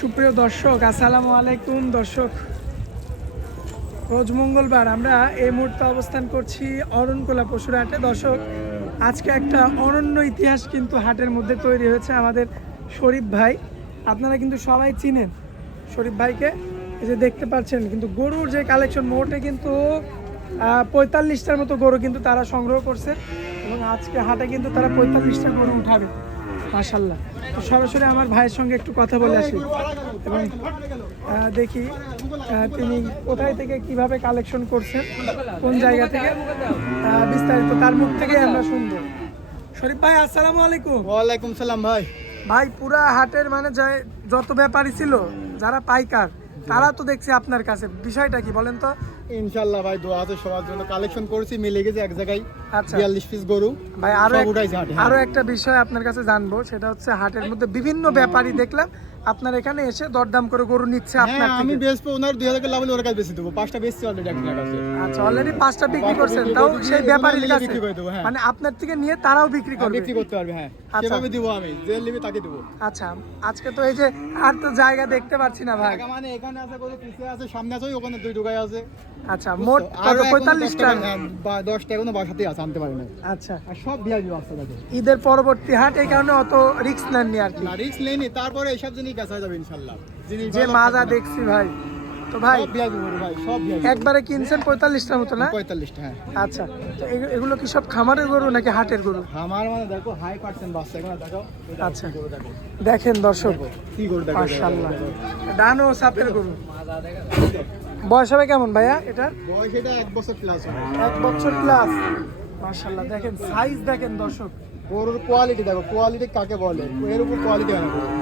সুপ্রিয় দর্শক, আসসালামু আলাইকুম। দর্শক, রোজ মঙ্গলবার আমরা এই মুহূর্তে অবস্থান করছি অরণকোলা পশুর হাটে। দর্শক, আজকে একটা অনন্য ইতিহাস কিন্তু হাটের মধ্যে তৈরি হয়েছে। আমাদের শরীফ ভাই, আপনারা কিন্তু সবাই চিনেন শরীফ ভাইকে। এই যে দেখতে পাচ্ছেন, কিন্তু গরুর যে কালেকশন, মোটে কিন্তু 45টার মতো গরু কিন্তু তারা সংগ্রহ করছে এবং আজকে হাটে কিন্তু তারা 45টা গরু উঠাবে মাশাআল্লাহ। তো সরাসরি আমার ভাইয়ের সঙ্গে একটু কথা বলে আসি এবং দেখি তিনি কোথায় থেকে কিভাবে কালেকশন করছেন, কোন জায়গা থেকে, বিস্তারিত তার মুখ থেকে আমরা শুনবো। শরীফ ভাই, আসসালামু আলাইকুম। ওয়ালাইকুম সালাম ভাই। ভাই, পুরা হাটের মানে যত ব্যাপারী ছিল, যারা পাইকার, তারা তো দেখছি আপনার কাছে, বিষয়টা কি বলেন তো? ইনশাআল্লাহ ভাই, দোয়া আছে সবার জন্য। কালেকশন করেছি, মিলে গেছে এক জায়গায়। আচ্ছা 42 পিস গরু ভাই। হাটে। আরো একটা বিষয় আপনার কাছে জানবো, সেটা হচ্ছে হাটের মধ্যে বিভিন্ন ব্যাপারী দেখলাম আপনার এখানে এসে দরদাম করে গরু নিচ্ছে আপনার থেকে। আমি বেচবো, ওনার 2000 লাভ হলে ওর কাছে বেশি দেবো। 5টা বেচছি অলরেডি একজনের কাছে। আচ্ছা, অলরেডি 5টা বিক্রি করছেন, তাও সেই ব্যাপারীর কাছে বিক্রি করে দেবো। হ্যাঁ, মানে আপনার থেকে নিয়ে তারাও বিক্রি করবে, বিক্রি করতে পারবে। হ্যাঁ, আচ্ছা। সেভাবে দিব, আমি যে নেবে তাকে দেবো। আচ্ছা, আজকে তো এই যে আর তো জায়গা দেখতে পাচ্ছি না ভাই। মানে এখানে আছে গরু, পিছে আছে, সামনে আছে, ওখানে 2 ঢুকায় আছে। আচ্ছা, মোট কত? 45টা? 10টা এখনো বাসাতেই আছে, আনতে পারি না। আচ্ছা, আর সব ভিআইপি আছে দেখো। ঈদের পরবর্তী হাট, এই কারণে অত রিস্ক নেননি আর কি। না, রিস্ক নেইনি, তারপরে এইসব জিনিস বেচা যাবে ইনশাআল্লাহ। যে মাজা দেখছি ভাই, তো ভাই সব ভিআইপি গরু ভাই, সব ভিআইপি। একবারে কিনছেন 45টার মতো না? 45টা, হ্যাঁ। আচ্ছা, তো এগুলো কি সব খামারের গরু নাকি হাটের গরু? আমার মানে দেখো, হাই পার্সেন্ট বাচ্চা, এখানে দেখো। আচ্ছা, কি গরু দেখো, দেখেন দর্শক, কি গরু দেখো, মাশাআল্লাহ, ডান ও সাপের গরু। বয়স হবে কেমন ভাইয়া এটার? বয়স এটা 1 বছর প্লাস হবে। 1 বছর প্লাস। মাশাআল্লাহ, দেখেন সাইজ, দেখেন দর্শক। গরুর কোয়ালিটি দেখো, কোয়ালিটি কাকে বলে, এর উপর কোয়ালিটি হয় না গরুর।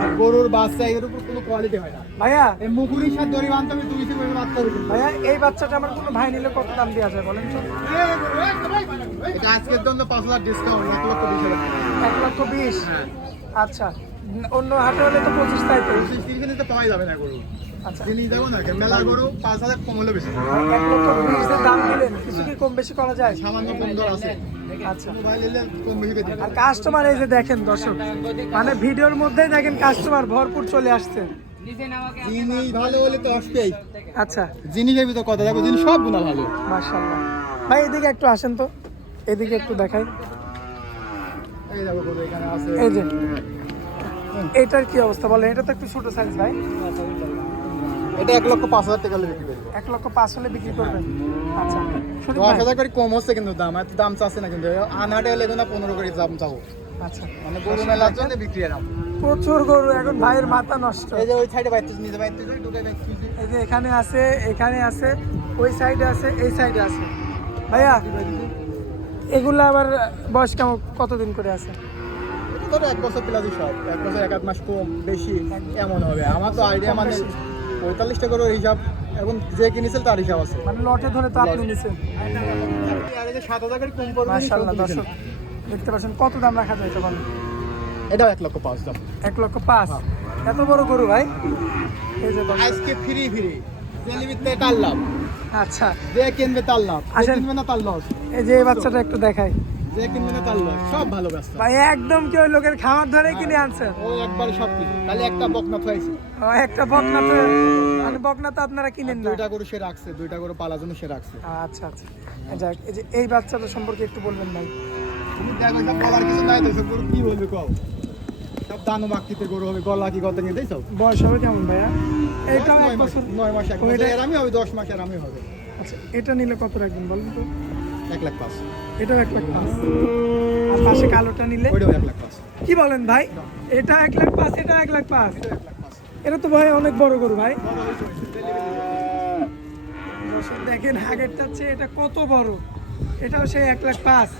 আর গরুর বাচ্চা, এর উপর কোনো কোয়ালিটি হয় না ভাইয়া। এই মুকুরির সাথে দড়ি বাঁধতে হবে, 2 ইঞ্চি করে বাঁধতে হবে। ভাইয়া, এই বাচ্চাটা আমার কোনো ভাই নিলে কত দাম দেওয়া যায় বলেন তো? এটা আজকের জন্য 5,00,000 ডিসকাউন্ট, 1,20,000 টাকা। 1,20,000। আচ্ছা, অন্য হাটে হলে তো 25, তাই তো? 25-30 নিতে পাওয়াই যাবে না গরু। আচ্ছা, জিনিস যাবো না, মেলার গরু 5,000 কম হলে বেশি। 1,20,000 দাম দিলেন, কিছু কি কম বেশি করা যায়? সামান্য কম দর আছে। আচ্ছা, মোবাইল নিলে কম বেশি করে দিবে। আর কাস্টমার এই যে দেখেন দর্শক, মানে ভিডিওর মধ্যেই দেখেন কাস্টমার ভরপুর চলে আসছে। জিনিস ভালো হলে তো আসবেই। আচ্ছা, জিনিসের ভিতর কথা দেখো, জিনিস সব গুণা ভালো। মাশাআল্লাহ। ভাই, এদিকে একটু আসেন তো, এদিকে একটু দেখাই। এই দেখো গরু এখানে আছে। এই যে এটার কি অবস্থা বলেন? এটা তো একটু ছোট সাইজ ভাই। এটা 1,05,000 টাকা হলে বিক্রি করবো। 1,05,000 হলে বিক্রি করবেন? আচ্ছা, শরীফ ভাই। 10,000 করে কম হচ্ছে, কিন্তু দাম এত দাম চাচ্ছে না, কিন্তু আনহাটে হলে কিন্তু 15 করে দাম চাবো। আচ্ছা, মানে গরু মেলার জন্য বিক্রি এরাম। প্রচুর গরু, এখন ভাইয়ের মাথা নষ্ট। এই যে ওই সাইডে বাইতে নিজে বাইতে ঢুকে বাইতে। এই যে এখানে আছে, এখানে আছে, ওই সাইডে আছে, এই সাইডে আছে। ভাইয়া, এগুলো আবার বয়স কেমন, কতদিন করে আছে? ধরো 1 বছর প্লাসই সব। 1 বছর 1 মাস কম বেশি এমন হবে। আমার তো আইডিয়া মানে 45টা করে হিসাব, এখন যে কিনেছিল তার হিসাব আছে। মানে লটে ধরে তো আপনি নিছেন। আর এই যে 7,000 করে কম পড়বে। মাশাআল্লাহ, দর্শক দেখতে পাচ্ছেন, কত দাম রাখা যায় এটা বলেন? এটাও 1,05,000 দাম। 1,05,000। এত বড় গরু ভাই? এই যে দর্শক, আজকে ফ্রি ফ্রি, যে নিবি তার লাভ। আচ্ছা, যে কিনবে তার লাভ, যে আসেন। কিনবে না তার লস। এই যে এই বাচ্চাটা একটু দেখাই। যে কিনবে না তার লস, সব ভালো ব্যস্ত। ভাই, একদম কি ওই লোকের খামার ধরে কিনে আনছেন? ও একবারে সব কিছু, খালি একটা বকনা থাইছে। ও, একটা বকনা তো, মানে বকনা তো আপনারা কিনেন না? 2টা গরু সে রাখছে, 2টা গরু পালার জন্য সে রাখছে। আচ্ছা আচ্ছা, যাক, এই যে এই বাচ্চাটা সম্পর্কে একটু বলবেন ভাই। তুমি দেখো, সব বলার কিছু নাই তো, সব গরু কি বলবে কও। সব দানো বাক্তিতে গরু হবে, গলা কি কথা নিয়ে দেখছো। বয়স হবে কেমন ভাইয়া? এইটাও 1 বছর? 9 মাস, 1 ও, বছর এটা- এর আমি হবে, 10 মাস এর আমি হবে। আচ্ছা, এটা নিলে কত রাখবেন বলেন তো? 1,05,000। এটাও 1,05,000। আর পাশে কালোটা নিলে? ওইটাও 1,05,000। কি বলেন ভাই? এটা 1,05,000, এটা 1,05,000? এটাও 1,05,000। এটা তো ভাই অনেক বড় গরু ভাই। দর্শক দেখেন, আগেরটার চেয়ে এটা কত বড়। এটাও সেই 1,05,000,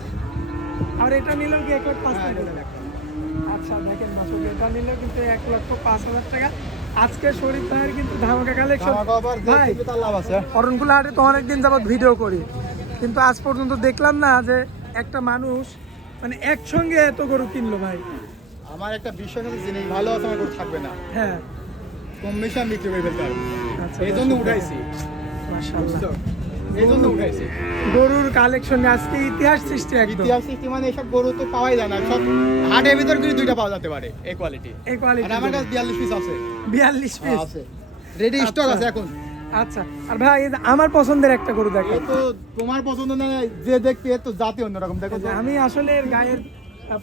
আর এটা নিলেও কি 1,05,000 হ্যাঁ, টাকা? এটা 1,05,000। আচ্ছা, দেখেন দর্শক, এটা নিলেও কিন্তু 1,05,000 টাকা। আজকে শরীফ ভাইয়ের কিন্তু ধামাকা কালেকশন। আমাকে আবার যে ভাই, কিনবে তার লাভ আছে। অরণকুলা হাটে তো অনেকদিন যাবত ভিডিও করি, কিন্তু আজ পর্যন্ত দেখলাম না যে একটা মানুষ মানে একসঙ্গে এত গরু কিনলো ভাই। আমার একটা বিশ্বাস আছে, জিনিস ভালো আছে, আমার গরু থাকবে না। হ্যাঁ, কম বেশি আমি বিক্রি করে ফেলতে পারবো। আচ্ছা, এই জন্য উঠাইছি। মাশাআল্লাহ। এই জন্য উঠাইছি। গরুর কালেকশনে আজকে ইতিহাস সৃষ্টি একদম। ইতিহাস সৃষ্টি মানে এসব গরু তো পাওয়াই যায় না, সব হাটের ভিতর করে দুইটা পাওয়া যেতে পারে এই কোয়ালিটি। এই কোয়ালিটি আর আমার কাছে 42 পিস আছে। 42 পিস আছে, রেডি স্টক আছে এখন। আচ্ছা, আর ভাই এই যে আমার পছন্দের একটা গরু দেখো। এই তো তোমার পছন্দ না, যে দেখবে এর তো জাতি অন্যরকম। দেখো তো, আমি আসলে এর গায়ের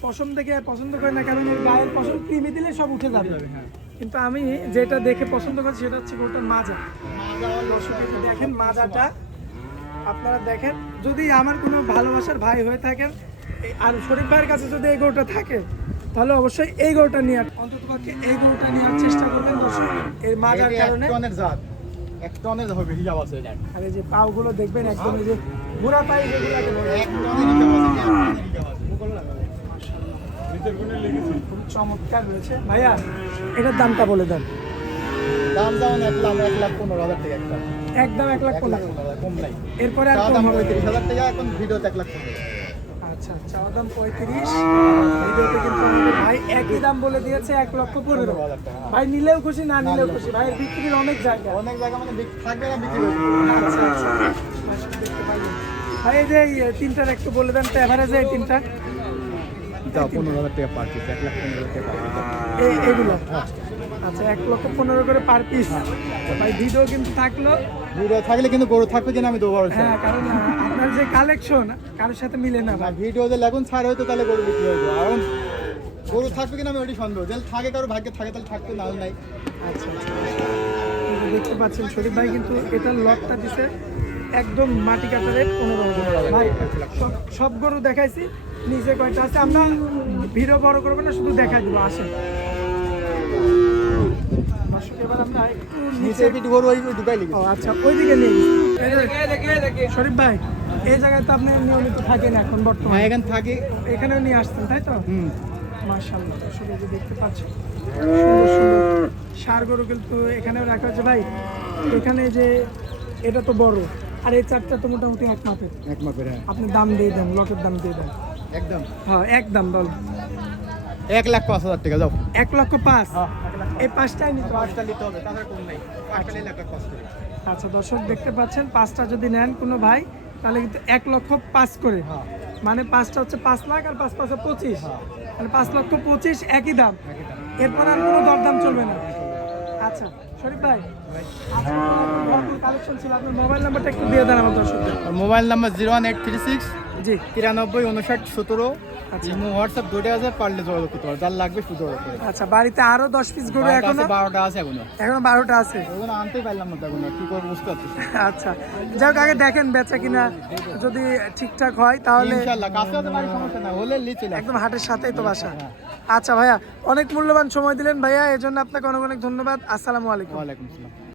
পশম দেখে পছন্দ করি না, কারণ এর গায়ের পশম কৃমি দিলে সব উঠে যাবে। হ্যাঁ। কিন্তু আমি যেটা দেখে পছন্দ করি সেটা হচ্ছে গরুটার মাজা। দর্শক এটা দেখেন মাজাটা, আপনারা দেখেন। যদি আমার কোনো ভালোবাসার ভাই হয়ে থাকেন আর শরীফ ভাইয়ের কাছে যদি এই গরুটা থাকে, তাহলে অবশ্যই এই গরুটা নিয়ে অন্ততপক্ষে এই গরুটা নেওয়ার চেষ্টা করবেন দর্শক। এর মাজার কারণে এক টনের হবে হিসাব আছে এটা। আর এই যে পাগুলো দেখবেন একদম এই যে ঘোড়া পাই যেগুলোকে বলে, এক টনের হিসাব আছে, এক টনের হিসাব আছে। খুব চমৎকার রয়েছে। ভাইয়া এটার দামটা বলে দেন। দাম যেমন 1,15,000 টাকা একটা। একদম 1,15,000 কম নাই। এরপরে আর চাওয়া কম দাম হবে? 35,000 টাকা, এখন ভিডিওতে 1,15,000। আচ্ছা, চাওয়া দাম 35, ভিডিওতে কিন্তু আমাদের ভাই একই দাম বলে দিয়েছে 1,15,000। ভাই নিলেও খুশি, না নিলেও খুশি। ভাইয়ের বিক্রির অনেক জায়গা। অনেক জায়গা মানে থাকবে না, বিক্রি করবে। আচ্ছা আচ্ছা, আসলে দেখতে পাইলেন। ভাই এই যে এই তিনটার একটু বলে দেন তো, এভারেজে এই তিনটা দাও 15,000 টাকা পার পিস, 1,15,000 টাকা পার পিস। এইগুলো। আচ্ছা, 1,15,000 করে পার পিস। ভাই ভিডিও কিন্তু থাকলো। ভিডিও থাকলে কিন্তু গরু থাকবে কিনা আমি দেবো। হ্যাঁ, কারণ আপনার যে কালেকশন কারোর সাথে মিলে না ভাই। ভিডিও যে লাগুন ছাড় হয়তো তাহলে গরু বিক্রি হয়ে যাবে। এখন গরু থাকবে কিনা আমি ওটি সন্দেহ। যদি থাকে কারো ভাগ্যে থাকে তাহলে থাকবে, না হলে নাই। আচ্ছা আচ্ছা, এই যে দেখতে পাচ্ছেন শরীফ ভাই কিন্তু এটার লটটা দিছে একদম মাটি কাটারের 15,000 ভাই। সব গরু দেখাইছি, নিচে কয়টা আছে আমরা ভিডিও বড় করবো না, শুধু দেখাই দিব। আসেন দর্শক, এবার আমরা একটু নিচে। নিচে গরু ওই ঢুকাই ও লেগেছে। আচ্ছা, ওইদিকে নিয়ে গেছি। শরীফ ভাই এই জায়গায় তো আপনি নিয়মিত থাকেন এখন বর্তমানে, হ্যাঁ, এখানে থাকি। এখানেও নিয়ে আসতেন তাই তো? হুম। মাশাআল্লাহ, দর্শক এই যে দেখতে পাচ্ছেন সুন্দর সুন্দর ষাঁড় গরু কিন্তু এখানেও রাখা হয়েছে। ভাই এখানে যে এটা তো বড়, আর এই চারটা তো মোটামুটি এক মাপের। এক মাপের, হ্যাঁ। আপনি দাম দিয়ে দেন, লটের দাম দিয়ে দেন। একদম হ্যাঁ, একদম বল। 1,05,000 টাকা যাও। 1,05,000 হ্যাঁ, এই পাঁচটাই নিতে হবে। পাঁচটা নিতে হবে, তাছাড়া কম নাই। পাঁচটা নিলে 1,05,000 টাকা। আচ্ছা দর্শক দেখতে পাচ্ছেন, পাঁচটা যদি নেন কোনো ভাই, তাহলে কিন্তু 1,05,000 করে। হ্যাঁ। মানে পাঁচটা হচ্ছে 5 লাখ, আর 5 5 25, মানে 5,25,000 একই দাম। এরপর আর কোনো দরদাম চলবে না। আচ্ছা শরীফ ভাই, আজকে তো ভরপুর কালেকশন ছিল। আপনার মোবাইল নাম্বারটা একটু দিয়ে দেন আমার দর্শকদের। আর মোবাইল নাম্বার 01836 জি 93 59 17। আচ্ছা। ইমো হোয়াটসঅ্যাপ দুটো আছে, পারলে যোগাযোগ করতে পারো। যার লাগবে শুধু যোগাযোগ করে। আচ্ছা, বাড়িতে আরো 10 পিস গরু এখনো 12টা আছে এখনো। 12টা আছে। ওগুলো আনতেই পারলাম না এখনো, কি করবো বুঝতে পারছি না। আচ্ছা, যাই হোক, আগে দেখেন বেচা কিনা যদি ঠিকঠাক হয় তাহলে। ইনশাআল্লাহ কাছে হতে পারি, সমস্যা না হলে লিচে লাগবে। একদম হাটের সাথেই তো বাসা। আচ্ছা ভাইয়া, অনেক মূল্যবান সময় দিলেন ভাইয়া, এজন্য আপনাকে অনেক অনেক ধন্যবাদ। আসসালামু আলাইকুম। ওয়ালাইকুম আসসালাম।